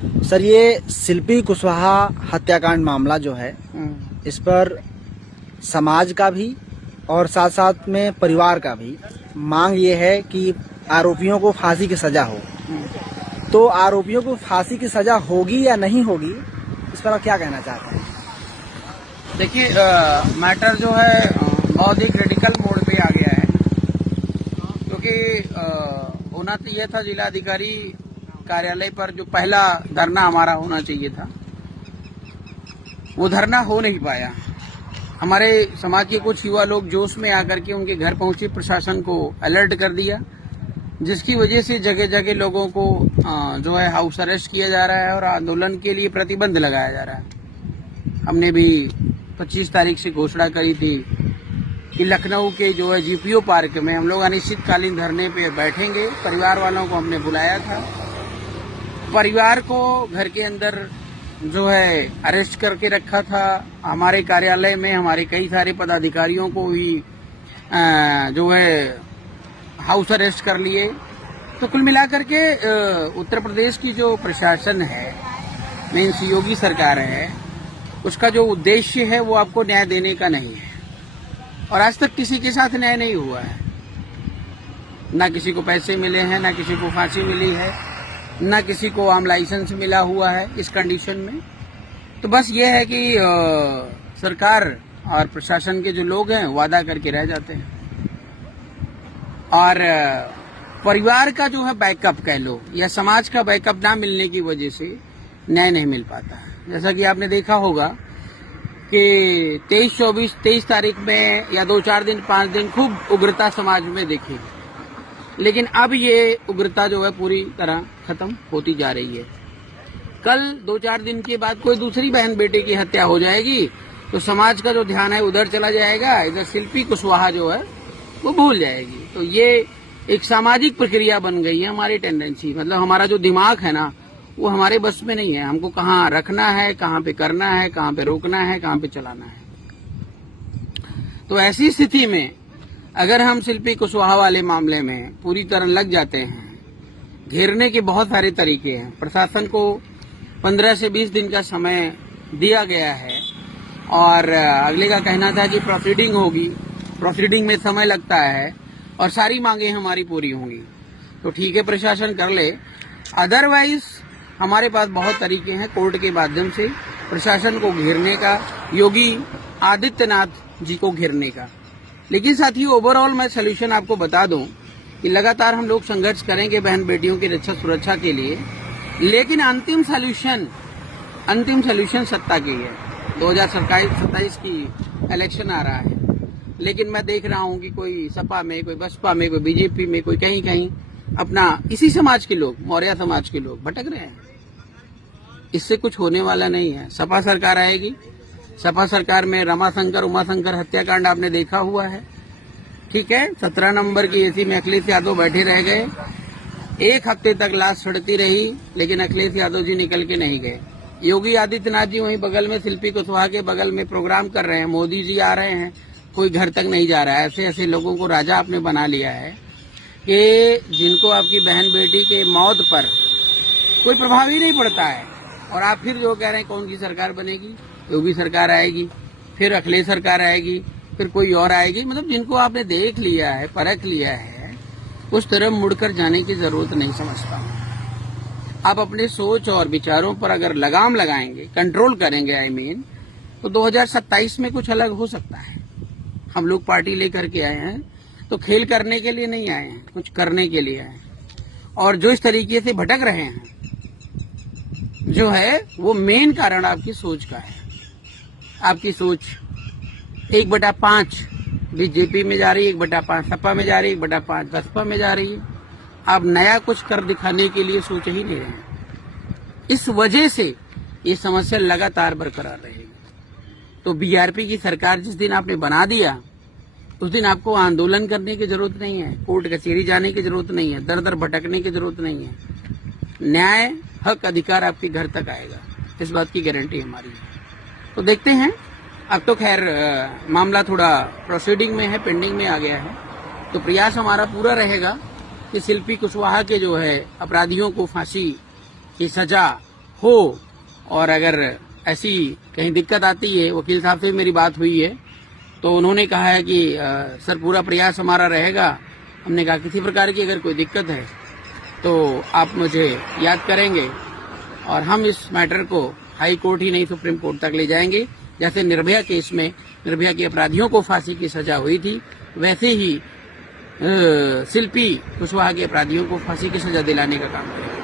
Sir, ये शिल्पी कुशवाहा हत्याकांड मामला जो है, इस पर समाज का भी और साथ साथ में परिवार का भी मांग ये है कि आरोपियों को फांसी की सजा हो। तो आरोपियों को फांसी की सजा होगी या नहीं होगी, इस पर आप क्या कहना चाहते हैं? देखिए, मैटर जो है बहुत ही क्रिटिकल मोड पे आ गया है, क्योंकि होना तो ये था जिलाधिकारी कार्यालय पर जो पहला धरना हमारा होना चाहिए था, वो धरना हो नहीं पाया। हमारे समाज के कुछ युवा लोग जोश में आकर के उनके घर पहुंचे, प्रशासन को अलर्ट कर दिया, जिसकी वजह से जगह जगह लोगों को जो है हाउस अरेस्ट किया जा रहा है और आंदोलन के लिए प्रतिबंध लगाया जा रहा है। हमने भी 25 तारीख से घोषणा करी थी कि लखनऊ के जो है जीपीओ पार्क में हम लोग अनिश्चितकालीन धरने पे बैठेंगे। परिवार वालों को हमने बुलाया था, परिवार को घर के अंदर जो है अरेस्ट करके रखा था। हमारे कार्यालय में हमारे कई सारे पदाधिकारियों को भी जो है हाउस अरेस्ट कर लिए। तो कुल मिलाकर के उत्तर प्रदेश की जो प्रशासन है, मीन्स योगी सरकार है, उसका जो उद्देश्य है वो आपको न्याय देने का नहीं है, और आज तक किसी के साथ न्याय नहीं हुआ है। ना किसी को पैसे मिले हैं, ना किसी को फांसी मिली है, ना किसी को आम लाइसेंस मिला हुआ है इस कंडीशन में। तो बस ये है कि सरकार और प्रशासन के जो लोग हैं वादा करके रह जाते हैं, और परिवार का जो है बैकअप कह लो या समाज का बैकअप ना मिलने की वजह से न्याय नहीं मिल पाता है। जैसा कि आपने देखा होगा कि 23 तारीख में या 2-4 दिन 5 दिन खूब उग्रता समाज में देखी, लेकिन अब ये उग्रता जो है पूरी तरह खत्म होती जा रही है। कल 2-4 दिन के बाद कोई दूसरी बहन बेटे की हत्या हो जाएगी तो समाज का जो ध्यान है उधर चला जाएगा, इधर शिल्पी कुशवाहा जो है वो भूल जाएगी। तो ये एक सामाजिक प्रक्रिया बन गई है हमारी टेंडेंसी, मतलब हमारा जो दिमाग है ना वो हमारे बस में नहीं है। हमको कहाँ रखना है, कहाँ पे करना है, कहाँ पे रोकना है, कहाँ पे चलाना है। तो ऐसी स्थिति में अगर हम शिल्पी कुशवाहा वाले मामले में पूरी तरह लग जाते हैं, घेरने के बहुत सारे तरीके हैं। प्रशासन को 15 से 20 दिन का समय दिया गया है, और अगले का कहना था कि प्रोसीडिंग होगी, प्रोसीडिंग में समय लगता है और सारी मांगे हमारी पूरी होंगी। तो ठीक है, प्रशासन कर ले, अदरवाइज हमारे पास बहुत तरीके हैं कोर्ट के माध्यम से प्रशासन को घेरने का, योगी आदित्यनाथ जी को घेरने का। लेकिन साथियों, ओवरऑल मैं सोल्यूशन आपको बता दूं कि लगातार हम लोग संघर्ष करेंगे बहन बेटियों की रक्षा सुरक्षा के लिए, लेकिन अंतिम सोल्यूशन सत्ता की है। 2027 की इलेक्शन आ रहा है, लेकिन मैं देख रहा हूं कि कोई सपा में, कोई बसपा में, कोई बीजेपी में, कोई कहीं कहीं अपना इसी समाज के लोग, मौर्य समाज के लोग भटक रहे हैं। इससे कुछ होने वाला नहीं है। सपा सरकार आएगी, सपा सरकार में रमाशंकर उमाशंकर हत्याकांड आपने देखा हुआ है, ठीक है। 17 नंबर की एसी में अखिलेश यादव बैठे रह गए, 1 हफ्ते तक लाश सड़ती रही, लेकिन अखिलेश यादव जी निकल के नहीं गए। योगी आदित्यनाथ जी वहीं बगल में शिल्पी कुशवाहा के बगल में प्रोग्राम कर रहे हैं, मोदी जी आ रहे हैं, कोई घर तक नहीं जा रहा है। ऐसे ऐसे लोगों को राजा आपने बना लिया है कि जिनको आपकी बहन बेटी के मौत पर कोई प्रभाव ही नहीं पड़ता है, और आप फिर जो कह रहे हैं कौन सी सरकार बनेगी, योगी सरकार आएगी, फिर अखिलेश सरकार आएगी, फिर कोई और आएगी। मतलब जिनको आपने देख लिया है, परख लिया है, उस तरफ मुड़कर जाने की जरूरत नहीं समझता हूँ। आप अपने सोच और विचारों पर अगर लगाम लगाएंगे, कंट्रोल करेंगे, तो 2027 में कुछ अलग हो सकता है। हम लोग पार्टी लेकर के आए हैं तो खेल करने के लिए नहीं आए हैं, कुछ करने के लिए आए हैं। और जो इस तरीके से भटक रहे हैं, जो है वो मेन कारण आपकी सोच का है। आपकी सोच 1/5 बीजेपी में जा रही है, 1/5 सपा में जा रही है, 1/5 बसपा में जा रही है। आप नया कुछ कर दिखाने के लिए सोच ही नहीं रहे हैं। इस वजह से ये समस्या लगातार बरकरार रहेगी। तो बीआरपी की सरकार जिस दिन आपने बना दिया, उस दिन आपको आंदोलन करने की जरूरत नहीं है, कोर्ट कचहरी जाने की जरूरत नहीं है, दर दर भटकने की जरूरत नहीं है। न्याय, हक, अधिकार आपके घर तक आएगा, इस बात की गारंटी हमारी है। तो देखते हैं। अब तो खैर मामला थोड़ा प्रोसीडिंग में है, पेंडिंग में आ गया है। तो प्रयास हमारा पूरा रहेगा कि शिल्पी कुशवाहा के जो है अपराधियों को फांसी की सजा हो और अगर ऐसी कहीं दिक्कत आती है, वकील साहब से मेरी बात हुई है तो उन्होंने कहा है कि सर पूरा प्रयास हमारा रहेगा। हमने कहा किसी प्रकार की अगर कोई दिक्कत है तो आप मुझे याद करेंगे और हम इस मैटर को हाई कोर्ट ही नहीं सुप्रीम कोर्ट तक ले जाएंगे। जैसे निर्भया केस में निर्भया के अपराधियों को फांसी की सजा हुई थी, वैसे ही शिल्पी कुशवाहा के अपराधियों को फांसी की सजा दिलाने का काम करेंगे।